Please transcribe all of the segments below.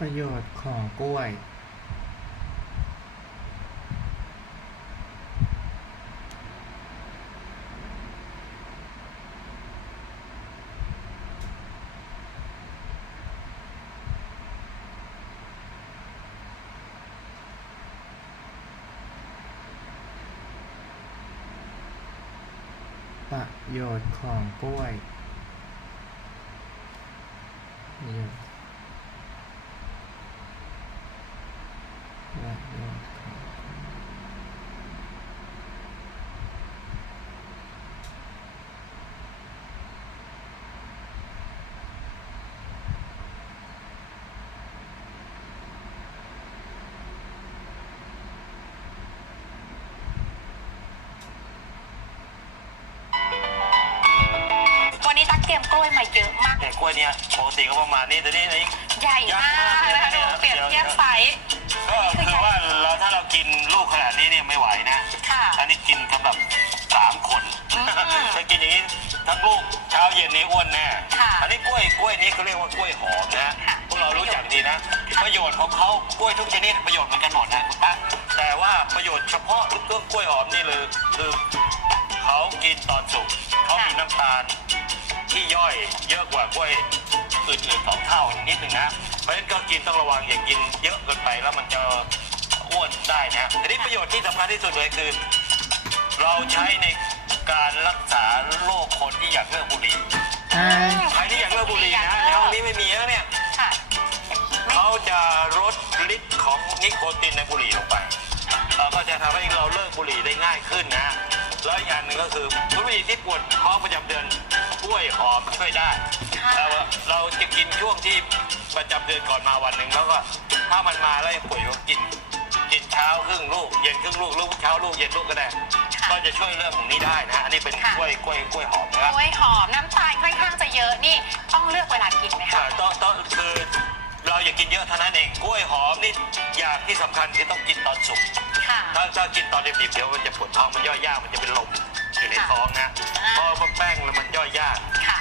ประโยชน์ของกล้วย ประโยชน์ของกล้วยประโยชน์ของวันนี้ตักเตรียมกล้วยมาเยอะมากแต่กล้วยเนี่ยปกติก็ประมาณนี้แต่นี่ไอ้ ใหญ่มากนะคะดูเปรียบเทียบไซส์ ก็คือว่าถ้าเรากินลูกขนาดนี้เนี่ยไม่ไหวนะ ค่ะ อันนี้กินสำหรับ3 คนถ้ากินอย่างนี้ทั้งลูกเช้าเย็นนี้อ้วนแน่อันนี้กล้วยนี้เขาเรียกว่ากล้วยหอมนะพวกเรารู้จักดีนะประโยชน์ของเขากล้วยทุกชนิดประโยชน์เหมือนกันหมดนะคุณป้าแต่ว่าประโยชน์เฉพาะเรื่องกล้วยหอมนี่เลยคือเขากินตอนสุกเขามีน้ำตาลที่ย่อยเยอะกว่ากล้วยอื่นๆ2 เท่านิดหนึ่งนะเพราะฉะนั้นก็กินต้องระวังอย่ากินเยอะเกินไปแล้วมันจะอ้วนได้นะทีนี้ประโยชน์ที่สำคัญที่สุดเลยคือ เราใช้ในการรักษาโรคคนที่อยากเลิกบุหรี่ใครที่อยากเลิกบุหรี่นะในห้องนี้ไม่มีแล้วเนี่ยเขาจะลดฤทธิ์ของนิโคตินในบุหรี่ลงไปก็จะทำให้เราเลิกบุหรี่ได้ง่ายขึ้นนะแล้วอีกอันหนึ่งก็คือบุหรี่ที่ปวดท้องประจำเดือนกล้วยหอมช่วยได้เราจะกินช่วงที่ประจำเดือนก่อนมาวันหนึ่งแล้วก็ถ้ามันมาแล้วป่วยก็กินเช้าครึ่งลูกเย็นครึ่งลูกลูกเช้าลูกเย็นลูกก็ได้ก็จะช่วยเรื่องของนี้ได้นะอันนี้เป็นกล้วยหอมนะครับกล้วยหอมน้ำตาลค่อนข้างจะเยอะนี่ต้องเลือกเวลากินไหมคะต้องคือเราอย่ากินเยอะเท่านั้นเองกล้วยหอมนี่อย่างที่สำคัญคือต้องกินตอนสุกถ้ากินตอนดิบๆเดี๋ยวมันจะปวดท้องมันย่อยยากมันจะเป็นลมอยู่ในท้องนะเพราะแป้งแล้วมันย่อยยากค่ะ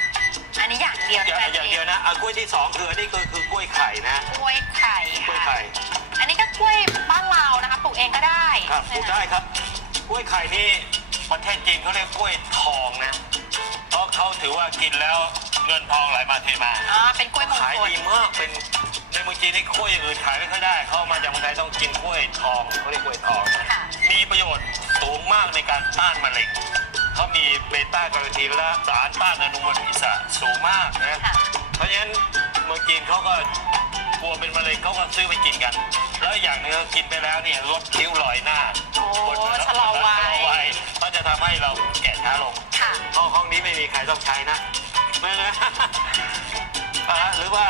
อันนี้อย่างเดียวอย่างเดียวนะกล้วยที่2คืออันนี้คือกล้วยไข่นะกล้วยไข่กล้วยไข่อันนี้ก็กล้วยบ้านเรานะคะปลูกเองก็ได้ครับปลูกได้ครับกล้วยไข่นี่ประเทศจีนเขาเรียกกล้วยทองนะเพราะเขาถือว่ากินแล้วเงินทองไหลมาเทมาเป็นกล้วยมงคลขายดีมากเป็นในเมืองจีนนี่กล้วยอย่างอื่นขายไม่ค่อยได้เข้ามาจากเมืองไทยต้องกินกล้วยทองเขาเรียกกล้วยทองมีประโยชน์สูงมากในการต้านมะเร็งเขามีเบต้าแคโรทีนและสารต้านอนุมูลอิสระสูงมากนะเพราะฉะนั้นเมืองจีนเขาก็กลัวเป็นมะเร็งเขาก็ซื้อไปกินกันแล้วอย่างนึงกินไปแล้วเนี่ยลดริ้วรอยหน้าชะลอวัยก็จะทำให้เราแก่ช้าลงห้องนี้ไม่มีใครต้องใช้นะไม่นะหรือว่า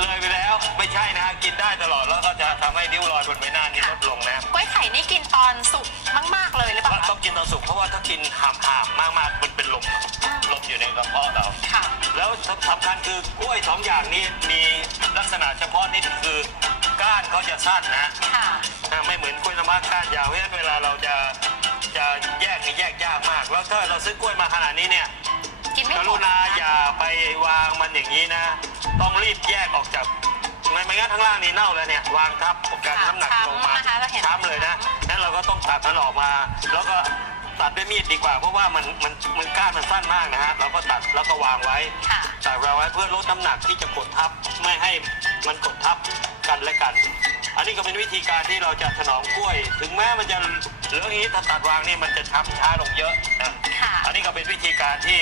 เลยไปแล้วไม่ใช่นะกินได้ตลอดแล้วก็จะทำให้ริ้วรอยบนใบหน้านี่ลดลงนะกล้วยไข่นี่กินตอนสุกมากๆเลยหรือเปล่าต้องกินตอนสุกเพราะว่าถ้ากินห่ามๆมากๆมันเป็นลมอยู่ในกระเพาะเราแล้วสำคัญคือกล้วย2 อย่างนี้มีลักษณะเฉพาะนิดคือก้านเขาจะสั้นนะไม่เหมือนกล้วยน้ำว้าก้านยาวเพราะฉะนั้นเวลาเราจะแยกยากมากแล้วถ้าเราซื้อกล้วยมาขนาดนี้เนี่ยกรุณาอย่าไปวางมันอย่างนี้นะต้องรีบแยกออกจากไม่งั้นข้างล่างนี่เน่าแล้วเนี่ยวางทับกันน้ำหนักลงมาช้ำเลยนะนั้นเราก็ต้องตัดมันออกมาแล้วก็ตัดด้วยมีดดีกว่าเพราะว่ามันก้านมันสั้นมากนะฮะเราก็ตัดแล้วก็วางไว้ตัดไว้เพื่อลดน้ำหนักที่จะกดทับไม่ให้มันกดทับกันและกันอันนี้ก็เป็นวิธีการที่เราจะถนอมกล้วยถึงแม้มันจะเหลืองนี้ถ้าตัดวางนี่มันจะช้ำช้าลงเยอะนะอันนี้ก็เป็นวิธีการที่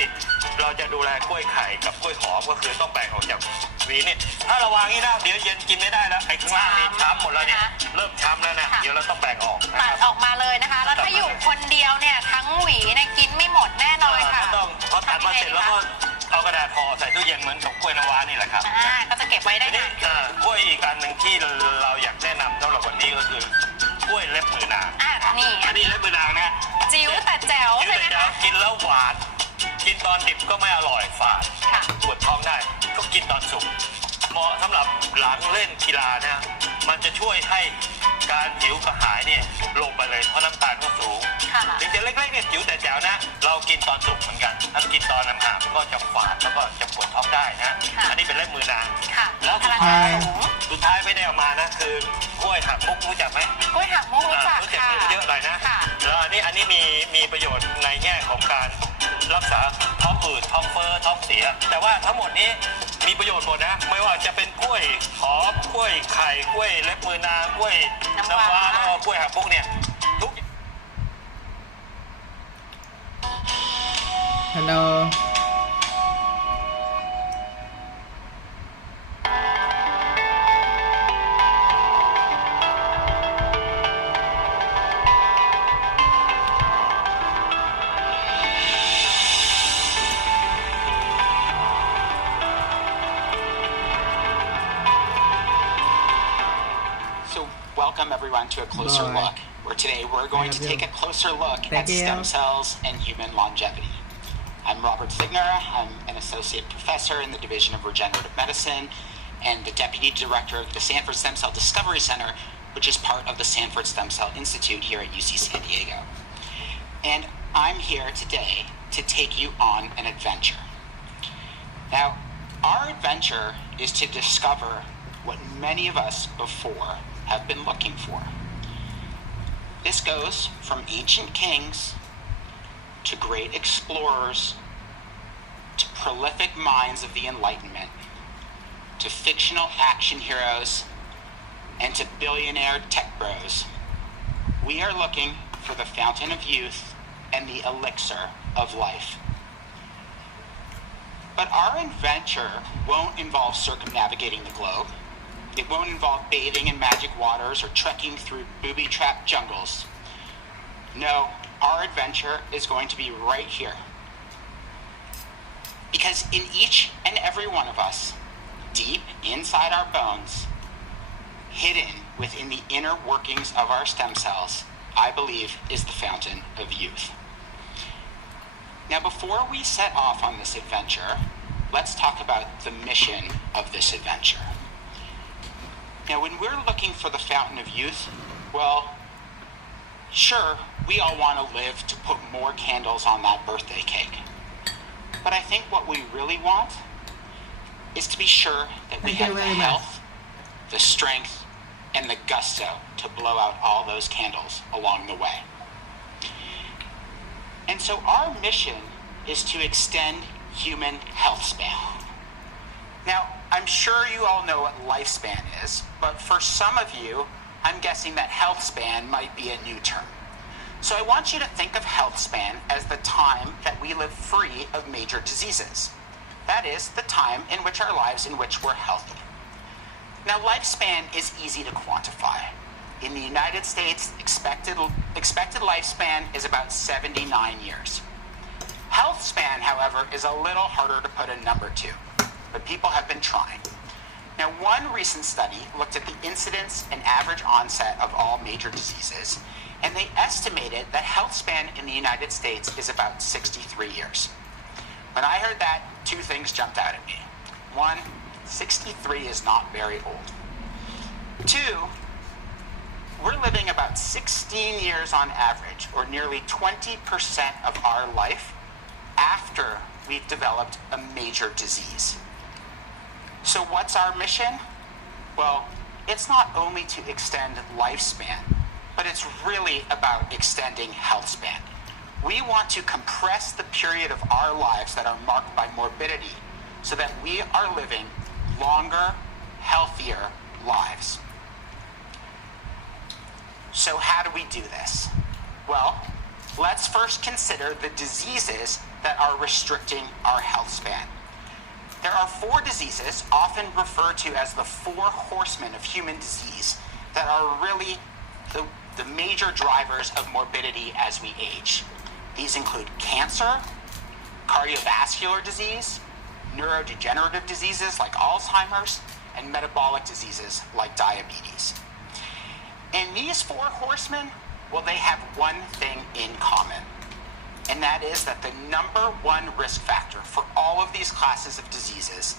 เราจะดูแลกล้วยไข่กับกล้วยหอมก็คือต้องแบ่งออกจากหวีนี่ถ้าเราวางนี่นะเดี๋ยวเย็นกินไม่ได้แล้วไอ้ข้างล่างนี่ช้ำหมดแล้วเนี่ยเริ่มช้ำแล้วนะเดี๋ยวเราต้องแบ่งออกตัดออกมาเลยนะคะแล้วถ้าอยู่คนเดียวเนี่ยทั้งหวีเนี่ยกินไม่หมดแน่นอนค่ะต้องพอตัดมาเสร็จแล้วก็เอากระดาษห่อใส่ตู้เย็นเหมือนกับกล้วยน้ำว้านี่แหละครับก็จะเก็บไว้ได้นี่กล้วยอีกอันหนึ่งที่เราอยากแนะนำสำหรับวันนี้ก็คือกล้วยเล็บมือนางนี่อันนี้เล็บมือนางนะจิ๋วแต่แจ๋วเลยนะคะกินแล้วหวานกินตอนดิบก็ไม่อร่อยฝาดปวดท้องได้ก็กินตอนสุกเหมาะสำหรับหลังเล่นกีฬาเนี่ยมันจะช่วยให้การหิวกระหายเนี่ยลงไปเลยเพราะน้ำตาลก็สูงถึงจะเล็กๆเนี่ยจิ๋วแต่แจ๋วนะเรากินตอนสุกเหมือนกันถ้ากินตอนน้ำหามก็จะฝาดแล้วก็จะปวดท้องได้นะอันนี้เป็นเล็บมือนางแล้วสุดท้าย ได้เอามานะคือกล้วยหักมุกรู้จักไหม กล้วยหักมุกรู้จัก รู้จัก ค่ะ เยอะๆหน่อยนะ ค่ะ แล้วอันนี้มีประโยชน์ในแง่ของการรักษาท้องอืดท้องเฟ้อท้องเสีย แต่ว่าทั้งหมดนี้มีประโยชน์หมดนะไม่ว่าจะเป็นกล้วยหอมกล้วยไข่กล้วยเล็บมือนางกล้วยน้ำว้าแล้วก็กล้วยหักมุกเนี่ยทุก ฮัลโหล So welcome everyone to a closer Bye. look, where today we're going to take a closer look at stem cells and human longevity. I'm Robert Signer. I'm an associate professor in the Division of Regenerative Medicine and the deputy director of the Sanford Stem Cell Discovery Center, which is part of the Sanford Stem Cell Institute here at UC San Diego. And I'm here today to take you on an adventure. Now, our adventure is to discover what many of us before have been looking for. This goes from ancient kings to great explorers to prolific minds of the Enlightenment to fictional action heroes and to billionaire tech bros. We are looking for the fountain of youth and the elixir of life. But our adventure won't involve circumnavigating the globe. It won't involve bathing in magic waters or trekking through booby-trapped jungles. No, our adventure is going to be right here. Because in each and every one of us, deep inside our bones, hidden within the inner workings of our stem cells, I believe is the fountain of youth. Now, before we set off on this adventure, let's talk about the mission of this adventure. Now, when we're looking for the fountain of youth, well, sure, we all want to live to put more candles on that birthday cake. But I think what we really want is to be sure that we have the health, the strength, and the gusto to blow out all those candles along the way. And so our mission is to extend human health span. Now, I'm sure you all know what lifespan is, but for some of you, I'm guessing that health span might be a new term. So I want you to think of health span as the time that we live free of major diseases. That is, the time in which our lives in which we're healthy. Now, lifespan is easy to quantify. In the United States, expected lifespan is about 79 years. Health span, however, is a little harder to put a number to, but people have been trying. Now, one recent study looked at the incidence and average onset of all major diseases, and they estimated that health span in the United States is about 63 years. When I heard that, two things jumped out at me. One, 63 is not very old. Two, we're living about 16 years on average, or nearly 20% of our life after we've developed a major disease. So what's our mission? Well, it's not only to extend lifespan, but it's really about extending health span. We want to compress the period of our lives that are marked by morbidity so that we are living longer, healthier lives. So how do we do this? Well, let's first consider the diseases that are restricting our health span. There are 4 diseases, often referred to as the 4 horsemen of human disease, that are really the major drivers of morbidity as we age. These include cancer, cardiovascular disease, neurodegenerative diseases like Alzheimer's, and metabolic diseases like diabetes. And these 4 horsemen, well, they have one thing in common, and that is that the number 1 risk factor for all of these classes of diseases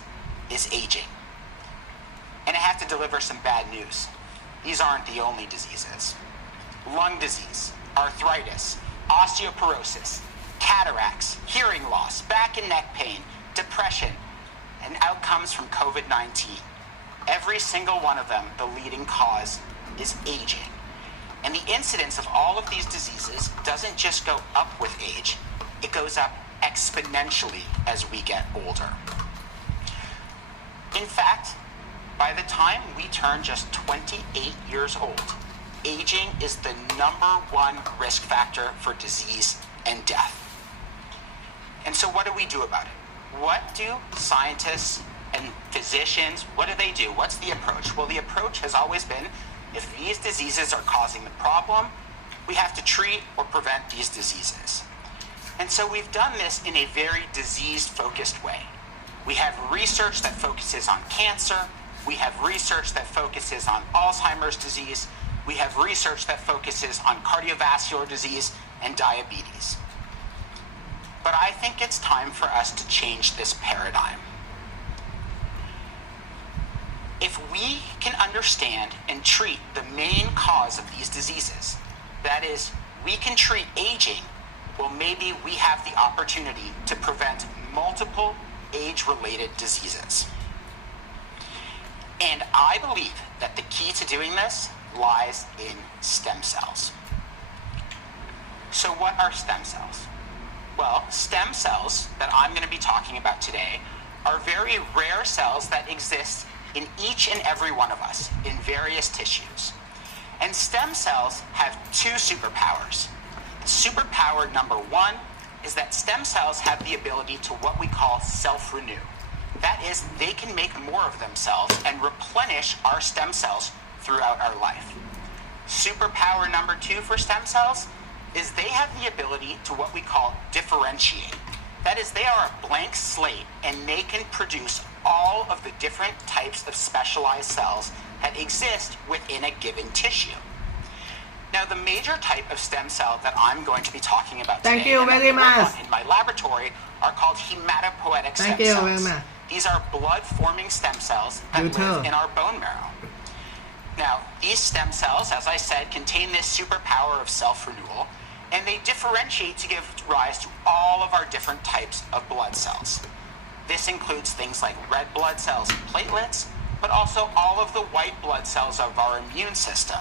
is aging. And I have to deliver some bad news. These aren't the only diseases. Lung disease, arthritis, osteoporosis, cataracts, hearing loss, back and neck pain, depression, and outcomes from COVID-19. every single one of them, the leading cause is aging. And the incidence of all of these diseases doesn't just go up with age, it goes up exponentially as we get older. In fact, by the time we turn just 28 years old, aging is the #1 risk factor for disease and death. And so what do we do about it? What do scientists and physicians, what do? What's the approach? Well, the approach has always been, if these diseases are causing the problem, we have to treat or prevent these diseases. And so we've done this in a very disease-focused way. We have research that focuses on cancer. We have research that focuses on Alzheimer's disease. We have research that focuses on cardiovascular disease and diabetes. But I think it's time for us to change this paradigm. If we can understand and treat the main cause of these diseases, that is, we can treat aging, well, maybe we have the opportunity to prevent multiple age-related diseases. And I believe that the key to doing this lies in stem cells. So what are stem cells? Well, stem cells that I'm going to be talking about today are very rare cells that exist in each and every one of us in various tissues. And stem cells have 2 superpowers. Superpower number 1 is that stem cells have the ability to what we call self-renew. That is, they can make more of themselves and replenish our stem cells throughout our life. Superpower number 2 for stem cells is they have the ability to what we call differentiate. That is, they are a blank slate and they can produce all of the different types of specialized cells that exist within a given tissue. Now, the major type of stem cell that I'm going to be talking about today Thank you very much. in my laboratory are called hematopoietic stem Thank you cells. very much. These are blood-forming stem cells that live in our bone marrow. Now, these stem cells, as I said, contain this superpower of self-renewal, and they differentiate to give rise to all of our different types of blood cells. This includes things like red blood cells and platelets, but also all of the white blood cells of our immune system.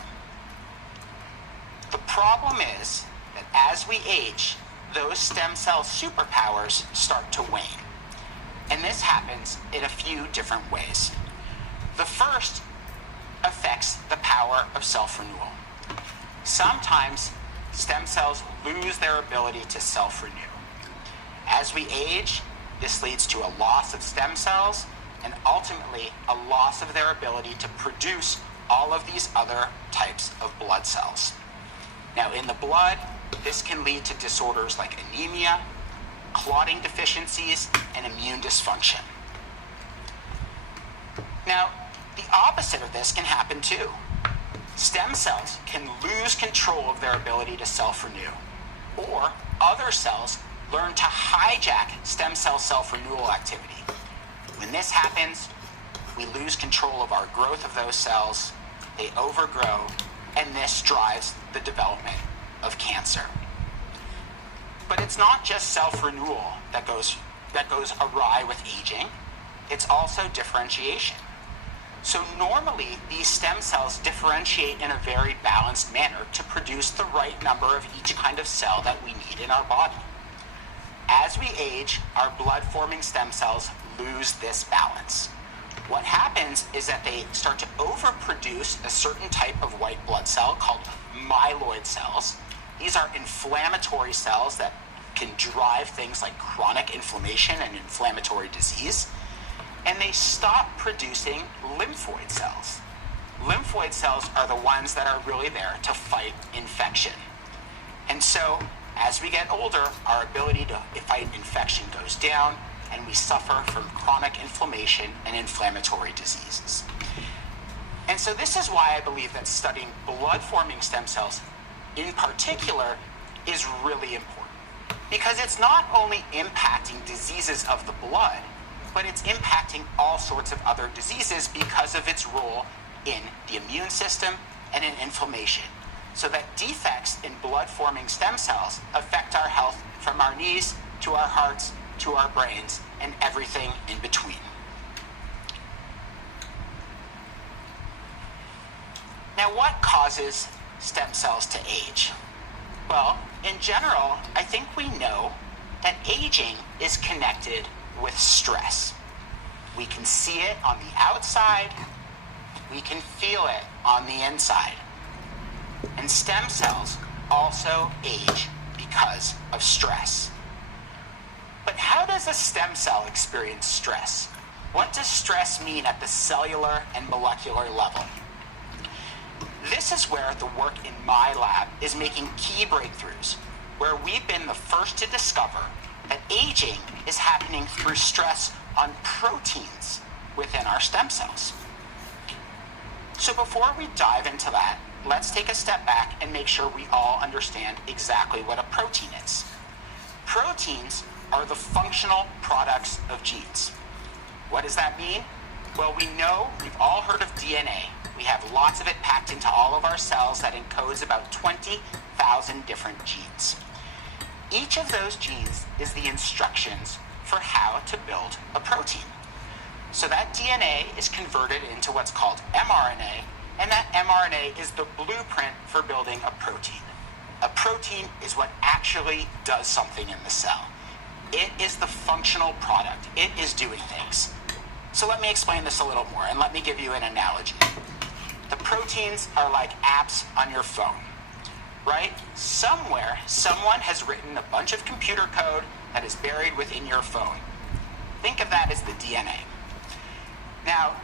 The problem is that as we age, those stem cell superpowers start to wane. And this happens in a few different ways. The first affects the power of self-renewal. Sometimes stem cells lose their ability to self-renew. As we age, this leads to a loss of stem cells and ultimately a loss of their ability to produce all of these other types of blood cells. Now, in the blood, this can lead to disorders like anemia, clotting deficiencies, and immune dysfunction. Now, the opposite of this can happen too. Stem cells can lose control of their ability to self-renew, or other cells learn to hijack stem cell self-renewal activity. When this happens, we lose control of our growth of those cells, they overgrow, and this drives the development of cancer. But it's not just self-renewal that goes awry with aging, it's also differentiation. So normally, these stem cells differentiate in a very balanced manner to produce the right number of each kind of cell that we need in our body. As we age, our blood-forming stem cells lose this balance. What happens is that they start to overproduce a certain type of white blood cell called myeloid cells. These are inflammatory cells that can drive things like chronic inflammation and inflammatory disease. And they stop producing lymphoid cells. Lymphoid cells are the ones that are really there to fight infection. And so, as we get older, our ability to fight infection goes down, and we suffer from chronic inflammation and inflammatory diseases. And so this is why I believe that studying blood-forming stem cells in particular is really important. Because it's not only impacting diseases of the blood, but it's impacting all sorts of other diseases because of its role in the immune system and in inflammation. So that defects in blood-forming stem cells affect our health from our knees to our hearts to our brains and everything in between. Now, what causes stem cells to age? Well, in general, I think we know that aging is connected with stress. We can see it on the outside, we can feel it on the inside. And stem cells also age because of stress. But how does a stem cell experience stress? What does stress mean at the cellular and molecular level? This is where the work in my lab is making key breakthroughs, where we've been the first to discover that aging is happening through stress on proteins within our stem cells. So before we dive into that, let's take a step back and make sure we all understand exactly what a protein is. Proteins are the functional products of genes. What does that mean? Well, we know, we've all heard of DNA. We have lots of it packed into all of our cells that encodes about 20,000 different genes. Each of those genes is the instructions for how to build a protein. So that DNA is converted into what's called mRNA, and that mRNA is the blueprint for building a protein. A protein is what actually does something in the cell. It is the functional product. It is doing things. So let me explain this a little more, and let me give you an analogy. The proteins are like apps on your phone, right? Somewhere, someone has written a bunch of computer code that is buried within your phone. Think of that as the DNA. Now,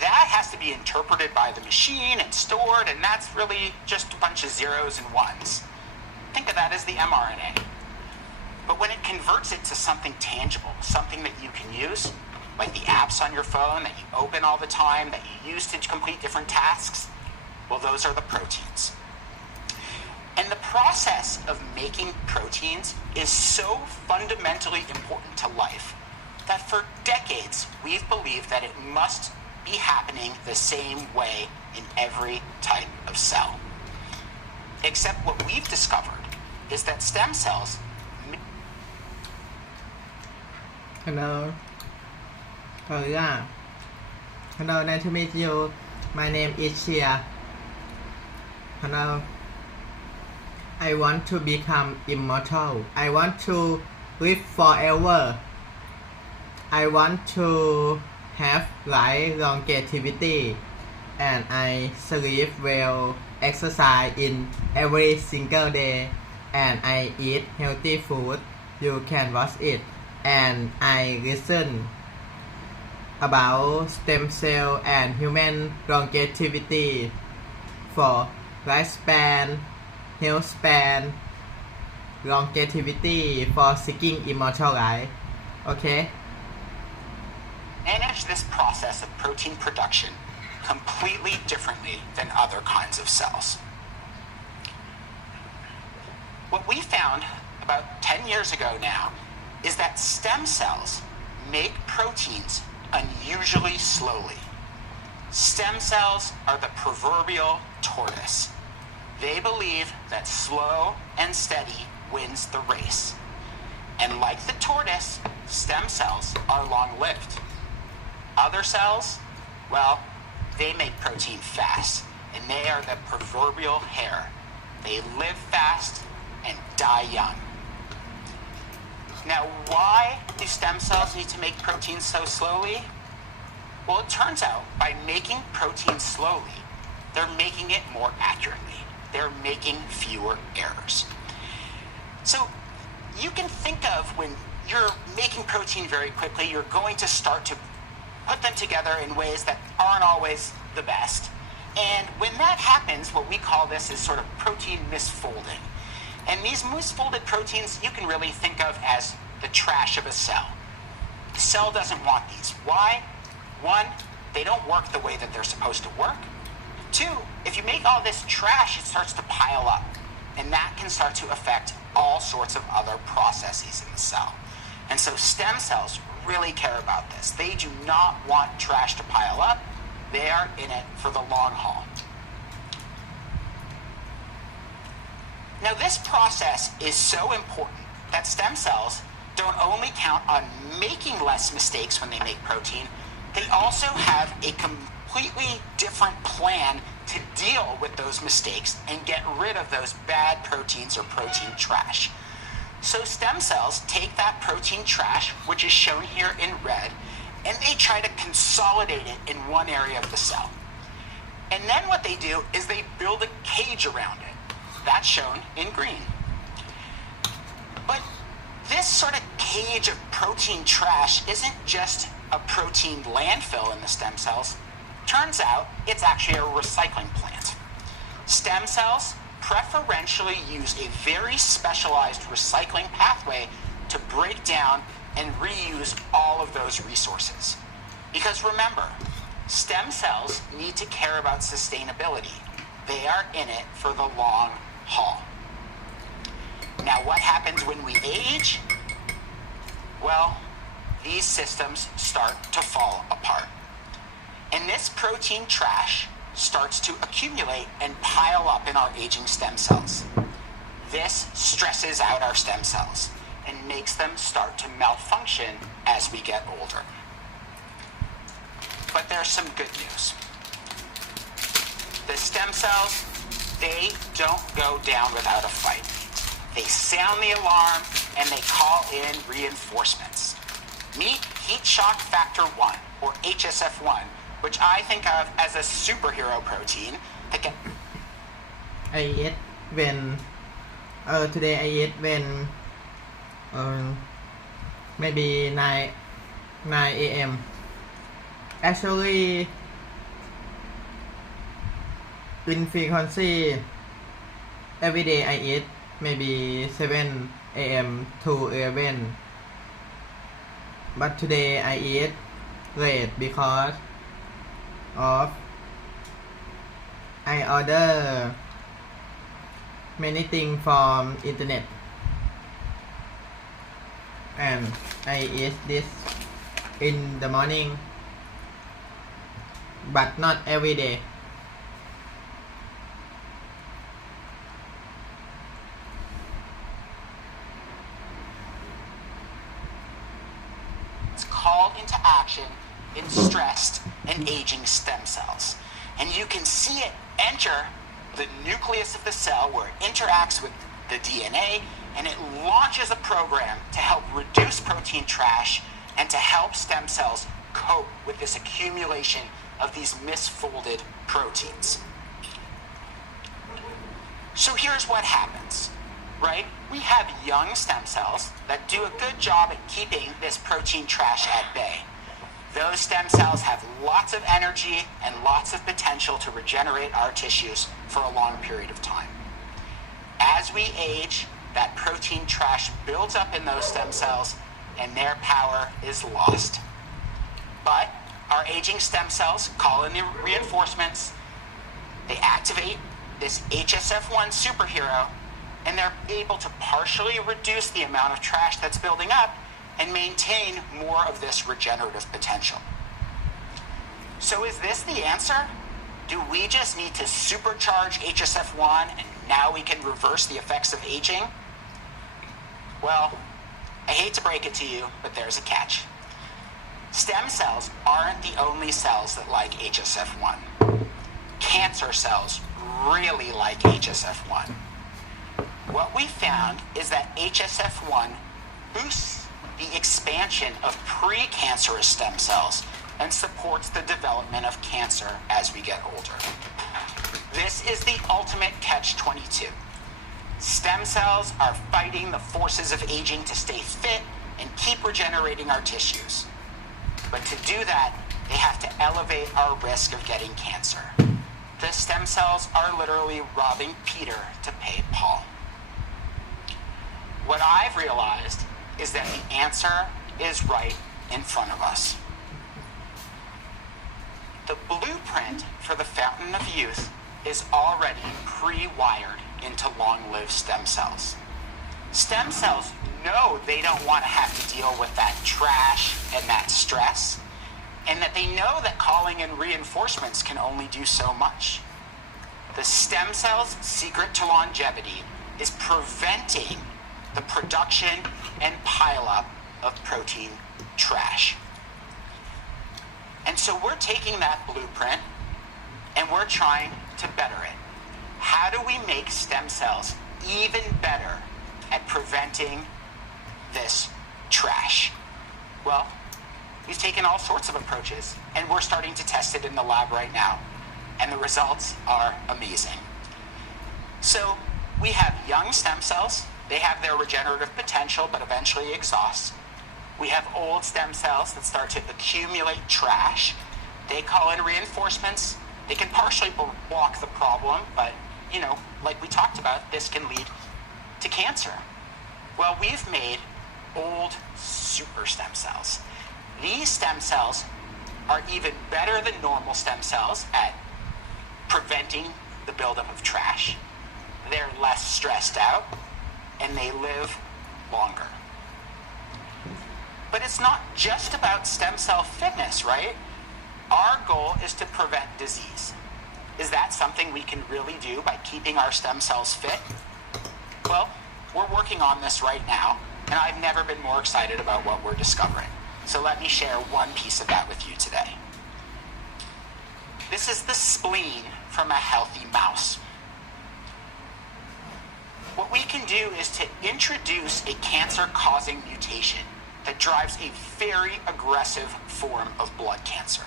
that has to be interpreted by the machine and stored, and that's really just a bunch of zeros and ones. Think of that as the mRNA. But when it converts it to something tangible, something that you can use, like the apps on your phone that you open all the time, that you use to complete different tasks, well, those are the proteins. And the process of making proteins is so fundamentally important to life that for decades we've believed that it must be happening the same way in every type of cell. Except what we've discovered is that stem cells... Hello. Korea. Hello, nice to meet you. My name is Chia. Hello. I want to become immortal. I want to live forever. I want to have life longevity. And I sleep well, exercise in every single day. And I eat healthy food. You can watch it. And I listen about stem cell and human longevity for lifespan, health span, longevity for seeking immortal life. Okay? Manage this process of protein production completely differently than other kinds of cells. What we found about 10 years ago now is that stem cells make proteins unusually slowly. Stem cells are the proverbial tortoise. They believe that slow and steady wins the race. And like the tortoise, stem cells are long-lived. Other cells, well, they make protein fast, and they are the proverbial hare. They live fast and die young. Now, why do stem cells need to make proteins so slowly? Well, it turns out by making proteins slowly, they're making it more accurately. They're making fewer errors. So you can think of when you're making protein very quickly, you're going to start to put them together in ways that aren't always the best. And when that happens, what we call this is sort of protein misfolding. And these misfolded proteins you can really think of as the trash of a cell. The cell doesn't want these. Why? One, they don't work the way that they're supposed to work. Two, if you make all this trash, it starts to pile up. And that can start to affect all sorts of other processes in the cell. And so stem cells really care about this. They do not want trash to pile up. They are in it for the long haul. Now, this process is so important that stem cells don't only count on making less mistakes when they make protein, they also have a completely different plan to deal with those mistakes and get rid of those bad proteins or protein trash. So stem cells take that protein trash, which is shown here in red, and they try to consolidate it in one area of the cell. And then what they do is they build a cage around it. That's shown in green. But this sort of cage of protein trash isn't just a protein landfill in the stem cells. Turns out it's actually a recycling plant. Stem cells preferentially use a very specialized recycling pathway to break down and reuse all of those resources. Because remember, stem cells need to care about sustainability. They are in it for the long haul. Now, what happens when we age? Well, these systems start to fall apart. And this protein trash starts to accumulate and pile up in our aging stem cells. This stresses out our stem cells and makes them start to malfunction as we get older. But there's some good news. The stem cells, they don't go down without a fight. They sound the alarm and they call in reinforcements. Meet heat shock factor 1, or HSF1, which I think of as a superhero protein that can... I eat when today I eat when maybe 9 a.m. Actually, in frequency, every day I eat maybe 7 a.m. to 11. But today I eat late because of I order many things from internet and I eat this in the morning, but not every day. It's called into action in stressed and aging stem cells. And you can see it enter the nucleus of the cell where it interacts with the DNA, and it launches a program to help reduce protein trash and to help stem cells cope with this accumulation of these misfolded proteins. So here's what happens, right? We have young stem cells that do a good job at keeping this protein trash at bay. Those stem cells have lots of energy and lots of potential to regenerate our tissues for a long period of time. As we age, that protein trash builds up in those stem cells and their power is lost. But our aging stem cells call in the reinforcements, they activate this HSF1 superhero, and they're able to partially reduce the amount of trash that's building up and maintain more of this regenerative potential. So is this the answer? Do we just need to supercharge HSF1 and now we can reverse the effects of aging? Well, I hate to break it to you, but there's a catch. Stem cells aren't the only cells that like HSF1. Cancer cells really like HSF1. What we found is that HSF1 boosts the expansion of precancerous stem cells and supports the development of cancer as we get older. This is the ultimate catch-22. Stem cells are fighting the forces of aging to stay fit and keep regenerating our tissues. But to do that, they have to elevate our risk of getting cancer. The stem cells are literally robbing Peter to pay Paul. What I've realized is that the answer is right in front of us. The blueprint for the fountain of youth is already pre-wired into long-lived stem cells. Stem cells know they don't want to have to deal with that trash and that stress, and that they know that calling in reinforcements can only do so much. The stem cell's secret to longevity is preventing the production and pileup of protein trash. And so we're taking that blueprint and we're trying to better it. How do we make stem cells even better at preventing this trash? Well, we've taken all sorts of approaches and we're starting to test it in the lab right now. And the results are amazing. So we have young stem cells. They have their regenerative potential, but eventually exhaust. We have old stem cells that start to accumulate trash. They call in reinforcements. They can partially block the problem, but, you know, like we talked about, this can lead to cancer. Well, we've made old super stem cells. These stem cells are even better than normal stem cells at preventing the buildup of trash. They're less stressed out, and they live longer. But it's not just about stem cell fitness, right? Our goal is to prevent disease. Is that something we can really do by keeping our stem cells fit? Well, we're working on this right now, and I've never been more excited about what we're discovering. So let me share one piece of that with you today. This is the spleen from a healthy mouse. What we can do is to introduce a cancer-causing mutation that drives a very aggressive form of blood cancer.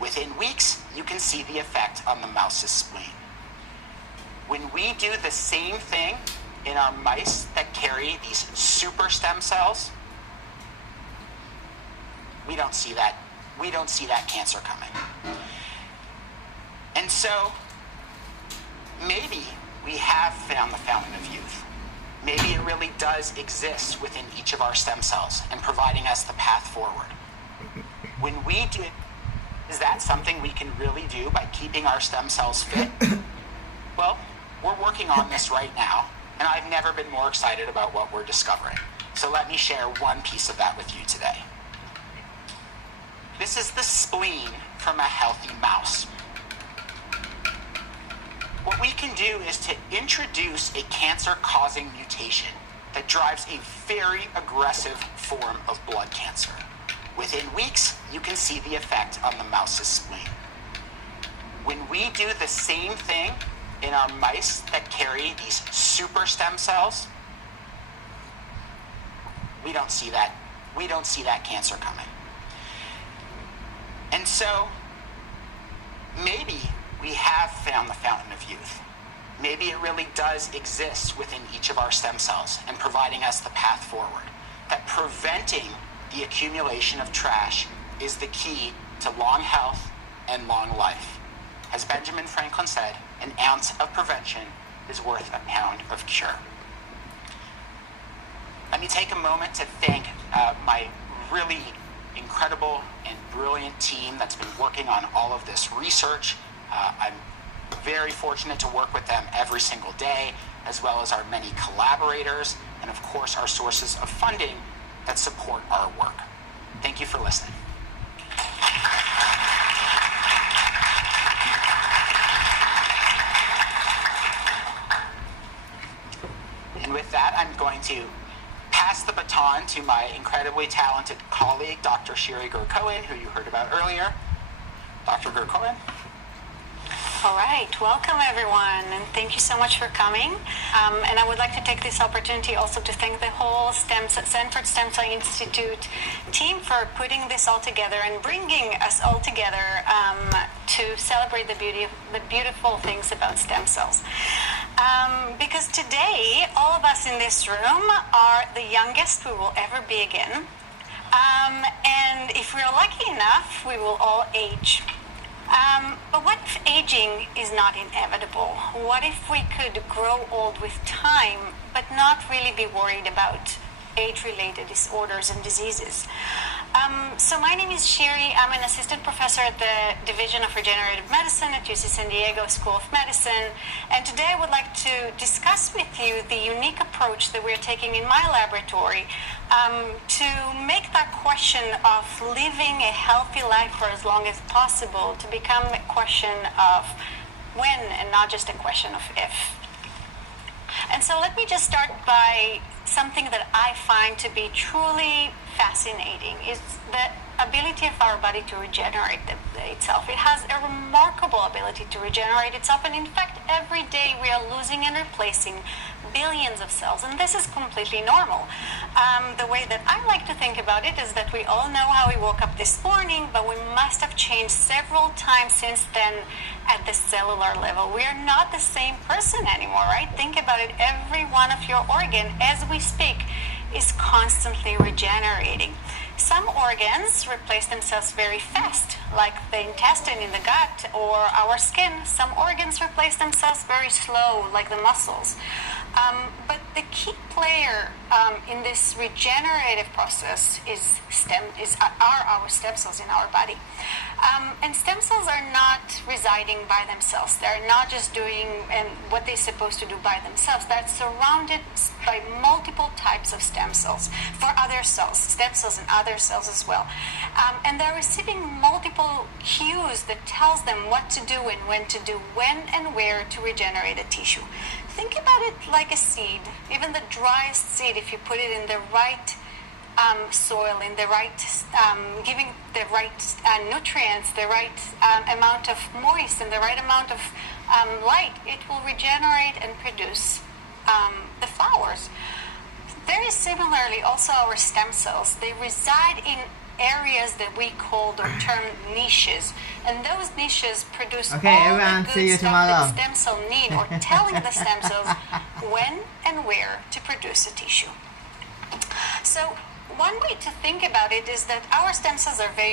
Within weeks, you can see the effect on the mouse's spleen. When we do the same thing in our mice that carry these super stem cells, we don't see that cancer coming. And so, maybe we have found the fountain of youth. Maybe it really does exist within each of our stem cells and providing us the path forward. When we do it, is that something we can really do by keeping our stem cells fit? Well, we're working on this right now, and I've never been more excited about what we're discovering. So let me share one piece of that with you today. This is the spleen from a healthy mouse. What we can do is to introduce a cancer-causing mutation that drives a very aggressive form of blood cancer. Within weeks, you can see the effect on the mouse's spleen. When we do the same thing in our mice that carry these super stem cells, we don't see that cancer coming. And so, maybe we have found the fountain of youth. Maybe it really does exist within each of our stem cells and providing us the path forward. That preventing the accumulation of trash is the key to long health and long life. As Benjamin Franklin said, an ounce of prevention is worth a pound of cure. Let me take a moment to thank my really incredible and brilliant team that's been working on all of this research. I'm very fortunate to work with them every single day, as well as our many collaborators, and of course our sources of funding that support our work. Thank you for listening. And with that, I'm going to pass the baton to my incredibly talented colleague, Dr. Shiri Gur-Cohen, who you heard about earlier. Dr. Gur-Cohen. All right, welcome everyone, and thank you so much for coming. And I would like to take this opportunity also to thank the whole Sanford Stem Cell Institute team for putting this all together and bringing us all together to celebrate the beautiful things about stem cells. Because today, all of us in this room are the youngest we will ever be again. And if we're lucky enough, we will all age. But what if aging is not inevitable? What if we could grow old with time, but not really be worried about age-related disorders and diseases? So my name is Shiri. I'm an assistant professor at the Division of Regenerative Medicine at UC San Diego School of Medicine. And today I would like to discuss with you the unique approach that we're taking in my laboratory to make that question of living a healthy life for as long as possible to become a question of when and not just a question of if. And so let me just start by something that I find to be truly fascinating is the ability of our body to regenerate itself. It has a remarkable ability to regenerate itself, and in fact, every day we are losing and replacing billions of cells, and this is completely normal. The way that I like to think about it is that we all know how we woke up this morning, but we must have changed several times since then at the cellular level. We are not the same person anymore, right? Think about it. Every one of your organs, as we speak, is constantly regenerating. Some organs replace themselves very fast, like the intestine in the gut or our skin. Some organs replace themselves very slow, like the muscles. But the key player in this regenerative process are our stem cells in our body. And stem cells are not residing by themselves. They're not just doing what they're supposed to do by themselves. They're surrounded by multiple types of stem cells for other cells, stem cells and other cells as well. And they're receiving multiple cues that tells them what to do and when to do, when and where to regenerate a tissue. Think about it like a seed. Even the driest seed, if you put it in the right soil, in the right, giving the right nutrients, the right amount of moist and the right amount of light, it will regenerate and produce the flowers. Very similarly, also our stem cells, they reside in areas that we call or term niches, and those niches produce all the good stuff that stem cell need, or telling the stem cells when and where to produce a tissue. So one way to think about it is that our stem cells are very